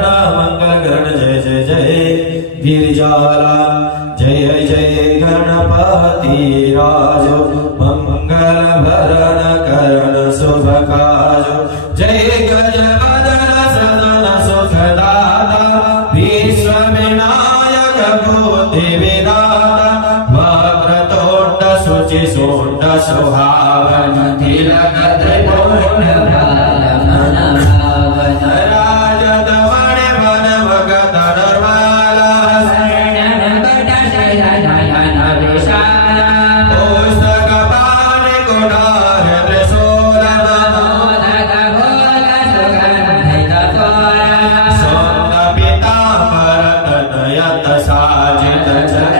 भजना मंगल जय जय जय गिरिजाला जय जय गणपति राज मंगल भरण करण शुभ काज जय गजवदन सदन सुखदाता विश्व विनायक भूति विधाता वक्रतुंड शुचि सूंड सुहावन तिलक त्रिभुवन साजिद